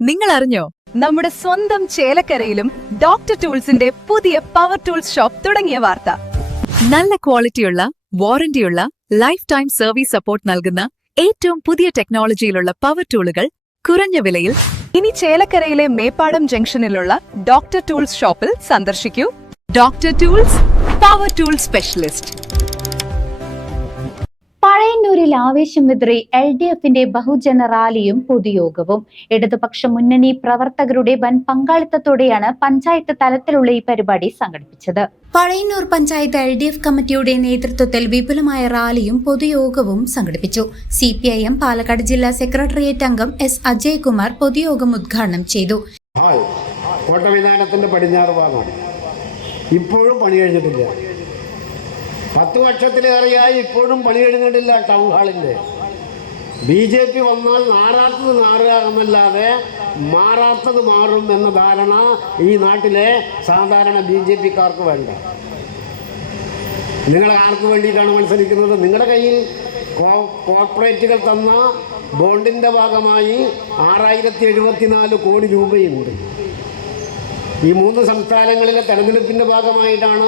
നിങ്ങൾ അറിഞ്ഞോ, നമ്മുടെ സ്വന്തം ചേലക്കരയിലും ഡോക്ടർ ടൂൾസിന്റെ പുതിയ പവർ ടൂൾസ് ഷോപ്പ് തുടങ്ങിയ വാർത്ത. നല്ല ക്വാളിറ്റിയുള്ള, വാറന്റിയുള്ള, ലൈഫ് ടൈം സർവീസ് സപ്പോർട്ട് നൽകുന്ന ഏറ്റവും പുതിയ ടെക്നോളജിയിലുള്ള പവർ ടൂളുകൾ കുറഞ്ഞ വിലയിൽ ഇനി ചേലക്കരയിലെ മേപ്പാടം ജംഗ്ഷനിലുള്ള ഡോക്ടർ ടൂൾസ് ഷോപ്പിൽ സന്ദർശിക്കൂ. Doctor tools, power tool specialist. പഴയന്നൂരിൽ ആവേശം വിതറി LDFന്റെ ബഹുജന റാലിയും പൊതുയോഗവും. ഇടതുപക്ഷ മുന്നണി പ്രവർത്തകരുടെ വൻ പങ്കാളിത്തത്തോടെയാണ് പഞ്ചായത്ത് തലത്തിലുള്ള ഈ പരിപാടി സംഘടിപ്പിച്ചത്. പഴയന്നൂർ പഞ്ചായത്ത് LDF കമ്മിറ്റിയുടെ നേതൃത്വത്തിൽ വിപുലമായ റാലിയും പൊതുയോഗവും സംഘടിപ്പിച്ചു. CPIM പാലക്കാട് ജില്ലാ സെക്രട്ടേറിയറ്റ് അംഗം S അജയ്കുമാർ പൊതുയോഗം ഉദ്ഘാടനം ചെയ്തു. കോട്ടമൈതാനത്തിന്റെ പടിഞ്ഞാറ് ഭാഗം ഇപ്പോഴും പണി കഴിഞ്ഞിട്ടില്ല. 10 വർഷത്തിലേറെയായി ഇപ്പോഴും പണി കഴിഞ്ഞിട്ടില്ല. ടൗൺ ഹാളിൻ്റെ BJP വന്നാൽ നാറാത്തത് നാറുകയെന്നല്ലാതെ മാറാത്തത് മാറും എന്ന ധാരണ ഈ നാട്ടിലെ സാധാരണ BJPക്കാർക്ക് വേണ്ട. നിങ്ങൾ ആർക്ക് വേണ്ടിയിട്ടാണ് മത്സരിക്കുന്നത്? നിങ്ങളുടെ കയ്യിൽ കോർപ്പറേറ്റുകൾ തന്ന ബോണ്ടിൻ്റെ ഭാഗമായി 6074 കോടി രൂപയുണ്ട്. ഈ 3 സംസ്ഥാനങ്ങളിലെ തെരഞ്ഞെടുപ്പിൻ്റെ ഭാഗമായിട്ടാണ്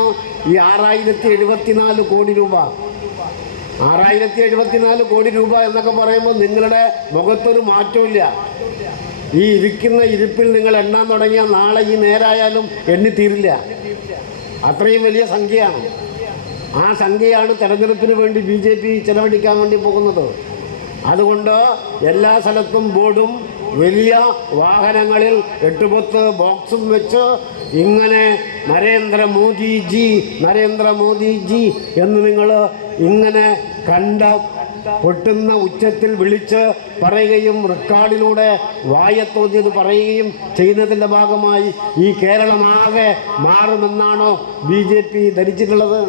ഈ 6074 കോടി രൂപ. 6074 കോടി രൂപ എന്നൊക്കെ പറയുമ്പോൾ നിങ്ങളുടെ മുഖത്തൊരു മാറ്റമില്ല. ഈ ഇരിക്കുന്ന ഇരിപ്പിൽ നിങ്ങൾ എണ്ണാൻ തുടങ്ങിയാൽ നാളെ ഈ നേരായാലും എണ്ണിത്തീരില്ല. അത്രയും വലിയ സംഖ്യയാണ്. ആ സംഖ്യയാണ് തെരഞ്ഞെടുപ്പിന് വേണ്ടി BJP ചെലവഴിക്കാൻ വേണ്ടി പോകുന്നത്. അതുകൊണ്ട് എല്ലാ സ്ഥലത്തും ബോർഡും വലിയ വാഹനങ്ങളിൽ 8-10 ബോക്സും വെച്ച് ഇങ്ങനെ നരേന്ദ്രമോദിജി എന്ന് നിങ്ങൾ ഇങ്ങനെ കണ്ട പൊട്ടുന്ന ഉച്ചത്തിൽ വിളിച്ച് പറയുകയും റെക്കോർഡിലൂടെ വായത്തോന്നിയത് പറയുകയും ചെയ്യുന്നതിൻ്റെ ഭാഗമായി ഈ കേരളമാകെ മാറുമെന്നാണോ BJP ധരിച്ചിട്ടുള്ളത്?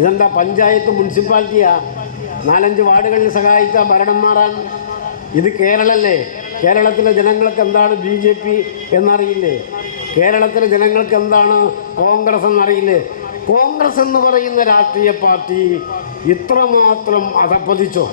ഇതെന്താ പഞ്ചായത്ത് മുനിസിപ്പാലിറ്റിയാ? 4-5 വാർഡുകളിൽ സഹായിക്കാൻ ഭരണം മാറാൻ? ഇത് കേരളല്ലേ? കേരളത്തിലെ ജനങ്ങൾക്ക് എന്താണ് BJP എന്നറിയില്ലേ? കേരളത്തിലെ ജനങ്ങൾക്ക് എന്താണ് കോൺഗ്രസ് എന്നറിയില്ലേ? കോൺഗ്രസ് എന്ന് പറയുന്ന രാഷ്ട്രീയ പാർട്ടി ഇത്രമാത്രം അധപ്പതിച്ചോ?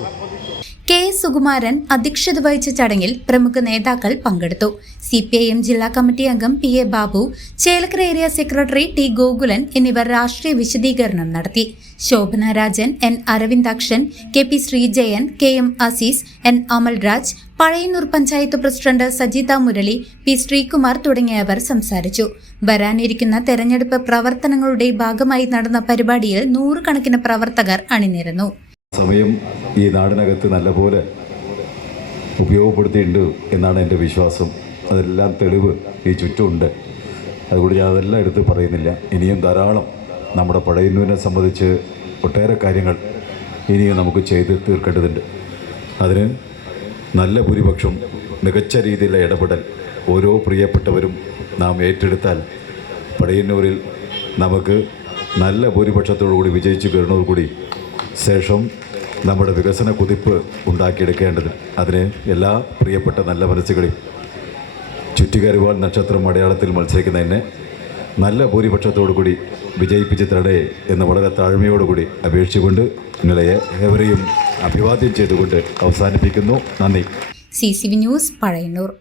KS സുകുമാരൻ അധ്യക്ഷത വഹിച്ച ചടങ്ങിൽ പ്രമുഖ നേതാക്കൾ പങ്കെടുത്തു. CPIM ജില്ലാ കമ്മിറ്റി അംഗം PA Babu, Chelakkara area secretary T Gokulan എന്നിവർ രാഷ്ട്രീയ വിശദീകരണം നടത്തി. Shobhana Rajan, N Aravindakshan, KP Sreejayan, KM Azeez, N Amalraj, Pazhayannur panchayat president Sajitha Murali, P Sreekumar തുടങ്ങിയവർ സംസാരിച്ചു. വരാനിരിക്കുന്ന തെരഞ്ഞെടുപ്പ് പ്രവർത്തനങ്ങളുടെ ഭാഗമായി നടന്ന പരിപാടിയിൽ 100 കണക്കിന് പ്രവർത്തകർ അണിനിരന്നു. സമയം ഈ നാടിനകത്ത് നല്ലപോലെ ഉപയോഗപ്പെടുത്തിയിട്ടുണ്ട് എന്നാണ് എൻ്റെ വിശ്വാസം. അതെല്ലാം തെളിവ് ഈ ചുറ്റുമുണ്ട്. അതുകൊണ്ട് ഞാൻ അതെല്ലാം എടുത്ത് പറയുന്നില്ല. ഇനിയും ധാരാളം നമ്മുടെ പഴയന്നൂരിനെ സംബന്ധിച്ച് ഒട്ടേറെ കാര്യങ്ങൾ ഇനിയും നമുക്ക് ചെയ്ത് തീർക്കേണ്ടതുണ്ട്. അതിന് നല്ല ഭൂരിപക്ഷം, മികച്ച രീതിയിലുള്ള ഇടപെടൽ ഓരോ പ്രിയപ്പെട്ടവരും നാം ഏറ്റെടുത്താൽ പഴയന്നൂരിൽ നമുക്ക് നല്ല ഭൂരിപക്ഷത്തോടുകൂടി വിജയിച്ചു കയറുന്നതോടുകൂടി ശേഷം നമ്മുടെ വികസന കുതിപ്പ് ഉണ്ടാക്കിയെടുക്കേണ്ടത്. അതിന് എല്ലാ പ്രിയപ്പെട്ട നല്ല മനസ്സുകളെയും ചുറ്റിക്കരുവാൻ നക്ഷത്രം അടയാളത്തിൽ മത്സരിക്കുന്നതിനെ നല്ല ഭൂരിപക്ഷത്തോടുകൂടി വിജയിപ്പിച്ച് തരടേ എന്ന് വളരെ താഴ്മയോടുകൂടി അപേക്ഷിച്ചുകൊണ്ട് നിങ്ങളെ ഏവരെയും അഭിവാദ്യം ചെയ്തുകൊണ്ട് അവസാനിപ്പിക്കുന്നു. നന്ദി. CCV news, Pazhayannur.